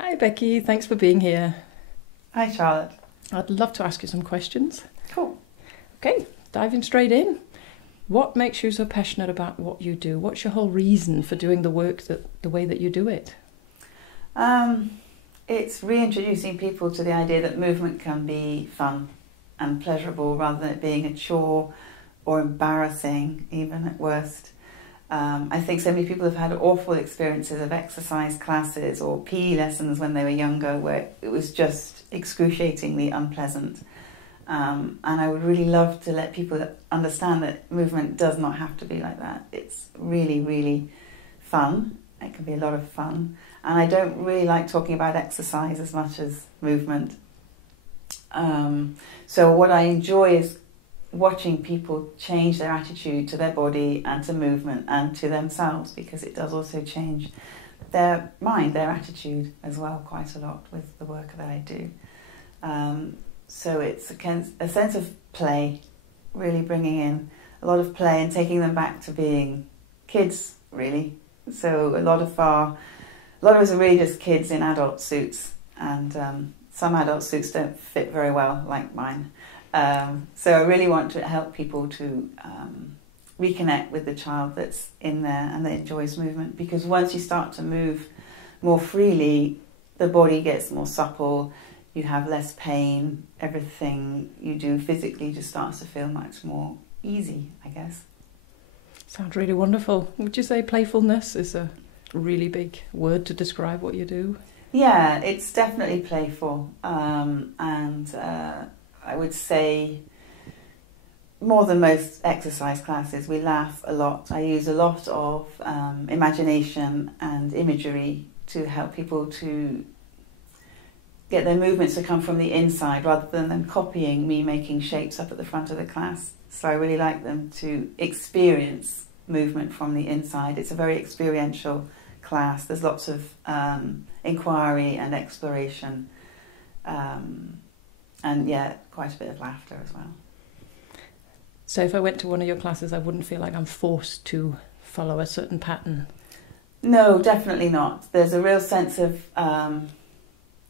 Hi Becky, thanks for being here. Hi, Charlotte. I'd love to ask you some questions. Cool. Okay, diving straight in. What makes you so passionate about what you do? What's your whole reason for doing the work the way that you do it? It's reintroducing people to the idea that movement can be fun and pleasurable rather than it being a chore or embarrassing, even at worst. I think so many people have had awful experiences of exercise classes or PE lessons when they were younger where it was just excruciatingly unpleasant. And I would really love to let people understand that movement does not have to be like that. It's really, really fun. It can be a lot of fun. And I don't really like talking about exercise as much as movement. So what I enjoy is watching people change their attitude to their body and to movement and to themselves, because it does also change their mind, their attitude as well, quite a lot with the work that I do. So it's a sense of play, really bringing in a lot of play and taking them back to being kids, really. So a lot of us are really just kids in adult suits, and some adult suits don't fit very well, like mine. So I really want to help people to reconnect with the child that's in there and that enjoys movement, because once you start to move more freely, the body gets more supple, you have less pain, everything you do physically just starts to feel much more easy, I guess. Sounds really wonderful. Would you say playfulness is a really big word to describe what you do? Yeah, it's definitely playful, and I would say more than most exercise classes, we laugh a lot. I use a lot of imagination and imagery to help people to get their movements to come from the inside rather than them copying me making shapes up at the front of the class. So I really like them to experience movement from the inside. It's a very experiential class. There's lots of inquiry and exploration, and yeah, quite a bit of laughter as well. So if I went to one of your classes, I wouldn't feel like I'm forced to follow a certain pattern? No, definitely not. There's a real sense of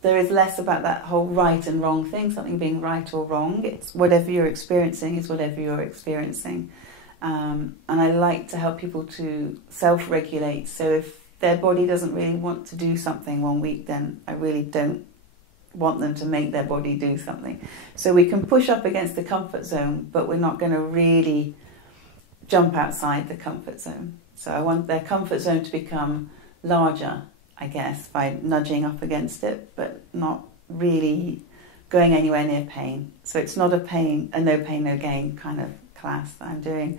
there is less about that whole right and wrong thing, something being right or wrong. It's whatever you're experiencing is whatever you're experiencing. And I like to help people to self-regulate. So if their body doesn't really want to do something one week, then I really don't want them to make their body do something. So we can push up against the comfort zone, but we're not going to really jump outside the comfort zone. So I want their comfort zone to become larger, I guess, by nudging up against it, but not really going anywhere near pain. So it's not a no pain, no gain kind of class that I'm doing.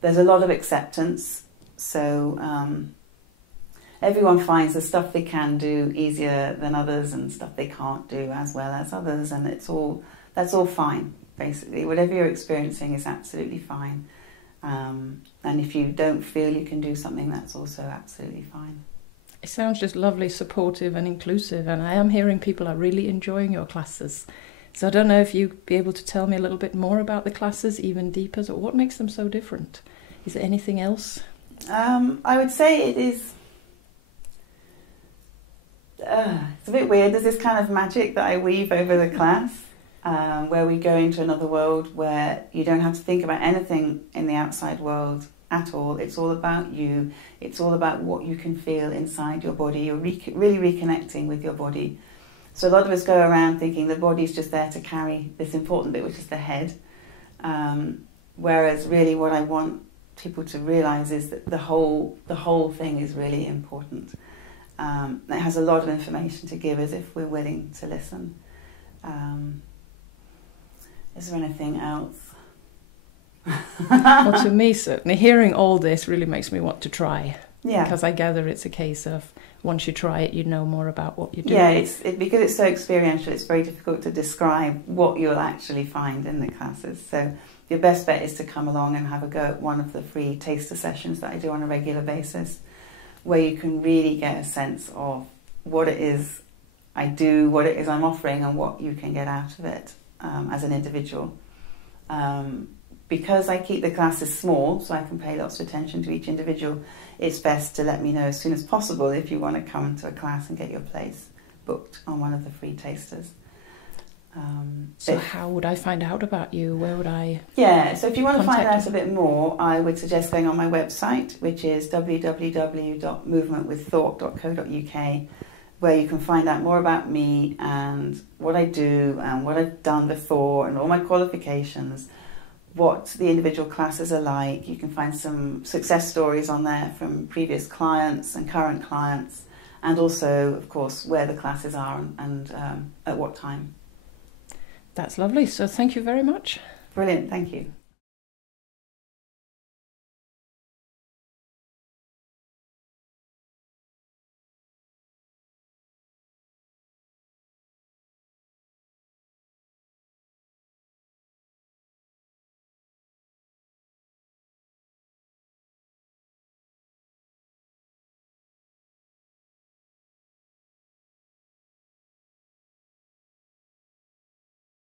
There's a lot of acceptance, so everyone finds the stuff they can do easier than others and stuff they can't do as well as others, and that's all fine, basically. Whatever you're experiencing is absolutely fine. And if you don't feel you can do something, that's also absolutely fine. It sounds just lovely, supportive and inclusive, and I am hearing people are really enjoying your classes. So I don't know if you'd be able to tell me a little bit more about the classes, even deeper, so what makes them so different? Is there anything else? I would say it is... it's a bit weird. There's this kind of magic that I weave over the class, where we go into another world where you don't have to think about anything in the outside world at all. It's all about you. It's all about what you can feel inside your body. You're really reconnecting with your body. So a lot of us go around thinking the body's just there to carry this important bit, which is the head. Whereas really what I want people to realise is that the whole thing is really important. It has a lot of information to give us if we're willing to listen. Is there anything else? Well, to me, certainly, hearing all this really makes me want to try. Yeah. Because I gather it's a case of once you try it, you know more about what you're doing. Yeah, because it's so experiential, it's very difficult to describe what you'll actually find in the classes. So your best bet is to come along and have a go at one of the free taster sessions that I do on a regular basis, where you can really get a sense of what it is I do, what it is I'm offering, and what you can get out of it as an individual. Because I keep the classes small, so I can pay lots of attention to each individual, it's best to let me know as soon as possible if you want to come to a class and get your place booked on one of the free tasters. So how would I find out about you? Where would I? Yeah, so if you want to find contact out a bit more, I would suggest going on my website, which is www.movementwiththought.co.uk, where you can find out more about me and what I do and what I've done before and all my qualifications, what the individual classes are like. You can find some success stories on there from previous clients and current clients, and also, of course, where the classes are and at what time. That's lovely. So thank you very much. Brilliant, thank you.